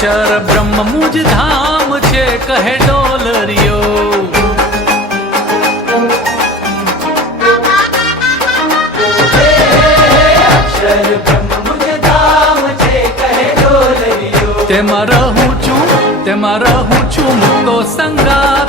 અક્ષર બ્રહ્મ મુજ ધામ છે કહે ડોલરિયો. અક્ષર બ્રહ્મ મુજ ધામ છે કહે ડોલરિયો. તેમાં રહું છું મુક્તો સંગાર.